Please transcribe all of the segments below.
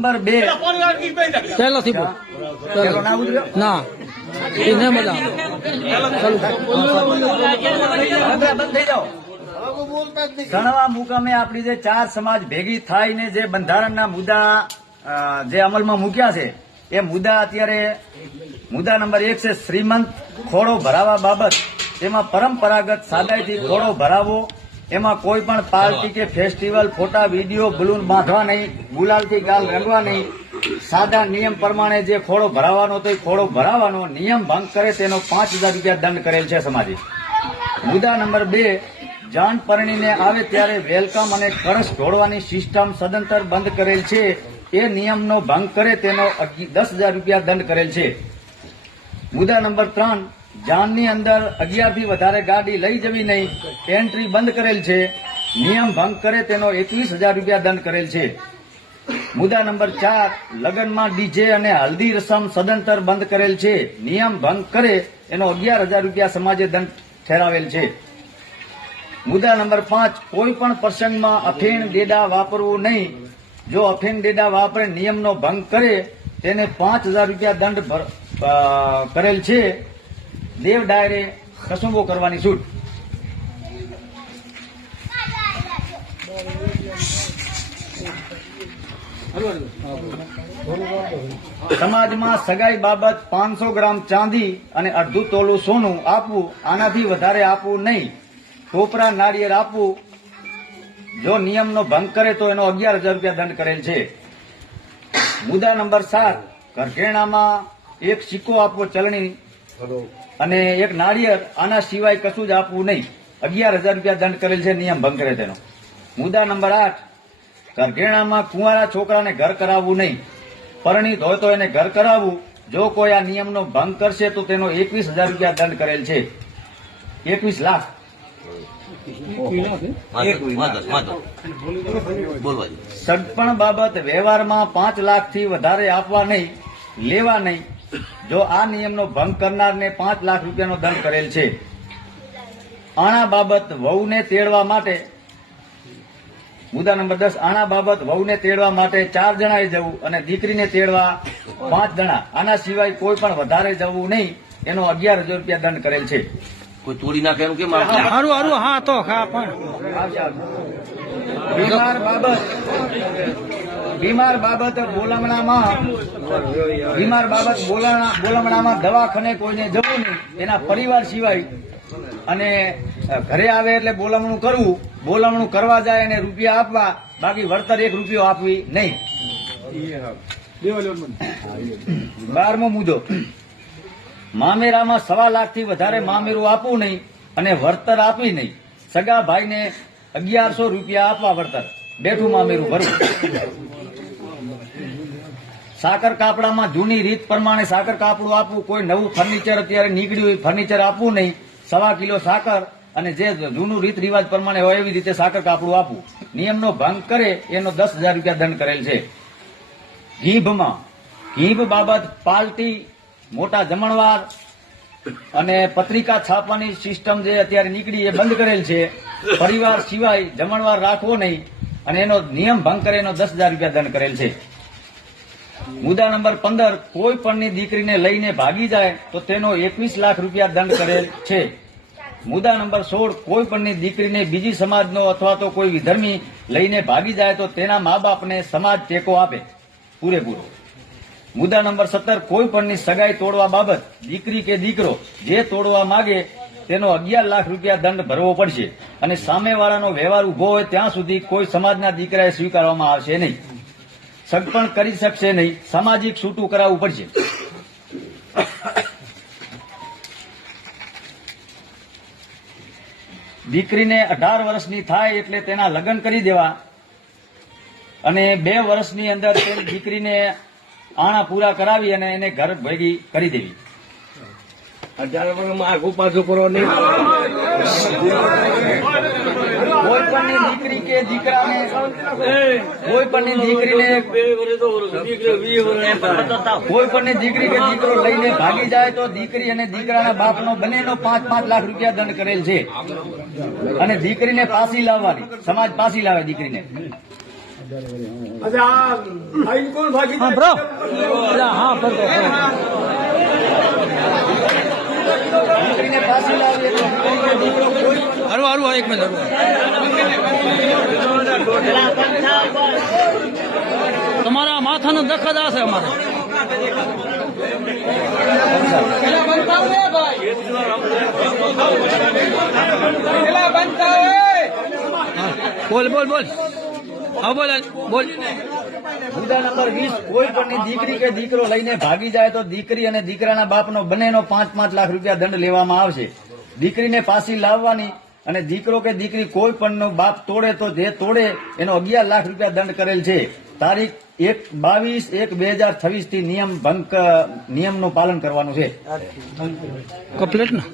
Number 2 પહેલાથી બોલ. પેલો ના ઉતર્યો ના એને મજા ચાલુ બંધ થઈ જાઓ. સણવા મુકામે આપણી જે 4 સમાજ ભેગી થાઈને જે બંધારણના મુદ્દા જે અમલમાં મૂક્યા છે એ મુદ્દા અત્યારે મુદ્દા નંબર 1 છે શ્રીમંત ખોડો ભરાવા બાબત. તેમાં પરંપરાગત સાદાઈથી ખોડો ભરાવો, એમાં કોઈ પણ પાર્ટી કે ફેસ્ટિવલ ફોટા વિડીયો બલૂન બાંધવા નહીં, ગુલાલથી ગાલ રંગવા નહીં. સાદા નિયમ પ્રમાણે જે ખોડો ભરાવાનો તો એ ખોડો ભરાવાનો, નિયમ ભંગ કરે તેનો 5000 રૂપિયા દંડ કરેલ છે સમાજે. મુદ્દા નંબર 2 જાન પરણીને આવે ત્યારે વેલકમ અને કળશ ઢોળવાની સિસ્ટમ સદંતર બંધ કરેલ છે. એ નિયમનો ભંગ કરે તેનો 10,000 રૂપિયા દંડ કરેલ છે. મુદ્દા નંબર 3 જાનની અંદર 11 થી વધારે ગાડી લઈ જવી નહીં, એન્ટ્રી બંધ કરેલ છે. નિયમ ભંગ કરે તેનો 21,000 રૂપિયા દંડ કરેલ છે. મુદ્દા નંબર 4 લગ્નમાં ડીજે અને હલ્દી રસમ સદંતર બંધ કરેલ છે. નિયમ ભંગ કરે એનો 11,000 રૂપિયા સમાજે દંડ ઠેરાવેલ છે. મુદ્દા નંબર 5 કોઈ પણ પ્રસંગમાં અફીણ ડેડા વાપરવું નહીં. જો અફીણ ડેડા વાપરે નિયમનો ભંગ કરે તેને 5,000 રૂપિયા દંડ કરેલ છે. દેવ ડાયરે કસુંબો કરવાની છૂટ. સમાજમાં સગાઈ બાબત 500 ગ્રામ ચાંદી અને અડધું તોલું સોનું આપવું, આનાથી વધારે આપવું નહીં. ટોપરા નાળિયેર આપવું. જો નિયમનો ભંગ કરે તો એનો 11,000 રૂપિયા દંડ કરેલ છે. મુદ્દા નંબર 7 ઘરઘેણામાં એક સિક્કો આપવો ચલણી અને એક નાળિયેર, આના સિવાય કશું જ આપવું નહીં. 11,000 રૂપિયા દંડ કરેલ છે નિયમ ભંગ કરે તેનો. મુદ્દા નંબર 8 ઘરઘેણામાં કુંવારા છોકરાને ઘર કરાવવું નહીં. પરણિત હોય તો એને ઘર કરાવવું. જો કોઈ આ નિયમનો ભંગ કરશે તો તેનો 21,000 રૂપિયા દંડ કરેલ છે. 21 લાખ. સગપણ બાબત વ્યવહારમાં 5 લાખથી વધારે આપવા નહીં, લેવા નહીં. જો આ નિયમનો ભંગ કરનારને 5 લાખ રૂપિયાનો દંડ કરેલ છે. આણા બાબત વહુને તેડવા માટે. મુદ્દા નંબર 10 આણા બાબત વહુને તેડવા માટે 4 જણાએ જવું અને દીકરીને તેડવા 5 જણા. આના સિવાય કોઈ પણ વધારે જવું નહીં. એનો 11,000 રૂપિયા દંડ કરેલ છે. કોઈ તોડી નાખે એનું કેમ? હારું હારું હા તો ખા પણ બીમાર બાબત બોલામણામાં દવાખાને કોઈને જવું નહીં, એના પરિવાર સિવાય. અને ઘરે આવે એટલે બોલામણું કરવું. બોલામણું કરવા જાય એને રૂપિયા આપવા, બાકી વળતર 1 રૂપિયો આપવી નહીં. 12મો મુદ્દો મામેરામાં 1.25 લાખથી વધારે મામેરું આપવું નહીં અને વળતર આપવી નહીં. સગા ભાઈને 1100 રૂપિયા આપવા વળતર, બેઠું મામેરું ભરવું. સાકર કાપડામાં જૂની રીત પ્રમાણે સાકર કાપડું આપવું. કોઈ નવું ફર્નિચર અત્યારે નીકળ્યું હોય ફર્નિચર આપવું નહીં. 1.25 કિલો સાકર અને જે જૂનું રીત રિવાજ પ્રમાણે હોય એવી રીતે સાકર કાપડું આપવું. નિયમનો ભંગ કરે એનો 10,000 રૂપિયા દંડ કરેલ છે. ઘીભ બાબત પાર્ટી, મોટા જમણવાર અને પત્રિકા છાપવાની સિસ્ટમ જે અત્યારે નીકળી એ બંધ કરેલ છે. પરિવાર સિવાય જમણવાર રાખવો નહીં અને એનો નિયમ ભંગ કરે એનો 10,000 રૂપિયા દંડ કરેલ છે. મુદ્દા નંબર 15 કોઈ પણની દીકરીને લઈને ભાગી જાય તો તેનો 21 લાખ રૂપિયા દંડ કરેલ છે. મુદ્દા નંબર 16 કોઈ પણની દીકરીને બીજી સમાજનો અથવા તો કોઈ વિધર્મી લઈને ભાગી જાય તો તેના મા બાપને સમાજ ટેકો આપે પૂરેપૂરો. મુદ્દા નંબર 17 કોઈ પણની સગાઈ તોડવા બાબત દીકરી કે દીકરો જે તોડવા માંગે તેનો 11 લાખ રૂપિયા દંડ ભરવો પડશે અને સામેવાળાનો વ્યવહાર ઉભો હોય ત્યાં સુધી કોઈ સમાજના દીકરાએ સ્વીકારવામાં આવશે નહીં. સગપણ કરી શકશે નહીં. સામાજિક છૂટું કરાવવું પડશે. દીકરીને 18 વર્ષની થાય એટલે તેના લગ્ન કરી દેવા અને 2 વર્ષની અંદર તેની દીકરીને આણા પૂરા કરાવી અને એને ઘર ભેગી કરી દેવી. આગુ પાછું કરો નહીં. કોઈ પણની દીકરી કે દીકરાને કોઈ પણની દીકરીને કોઈ પણની દીકરી કે દીકરો લઈને ભાગી જાય તો દીકરી અને દીકરાના બાપનો બંનેનો 5-5 લાખ રૂપિયા દંડ કરેલ છે. અને દીકરીને પાછી લાવવાની, સમાજ પાછી લાવે દીકરીને. હા બ્રો પેલા હા ફરતો દીકરીને પાછી લાવી એટલે દીકરીને દીકરો કોઈ હારું હારું એક મિનિટ તમારા માથાનો દખત આ છે અમારે બોલ બોલ બોલ હા બોલ બોલ મુદ્દા નંબર 20 કોઈ પણની દીકરી કે દીકરો લઈને ભાગી જાય તો દીકરી અને દીકરાના બાપનો બંનેનો 5-5 લાખ રૂપિયા દંડ લેવામાં આવશે. દીકરીને પાછી લાવવાની અને દીકરો કે દીકરી કોઈ પણનો બાપ તોડે તો જે તોડે એનો 11 લાખ રૂપિયા દંડ કરેલ છે. તારીખ 22/1/2026 થી નિયમનું પાલન કરવાનું છે. કમ્પ્લીટ ને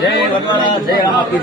જય વડવાળા, જય રામાપીર.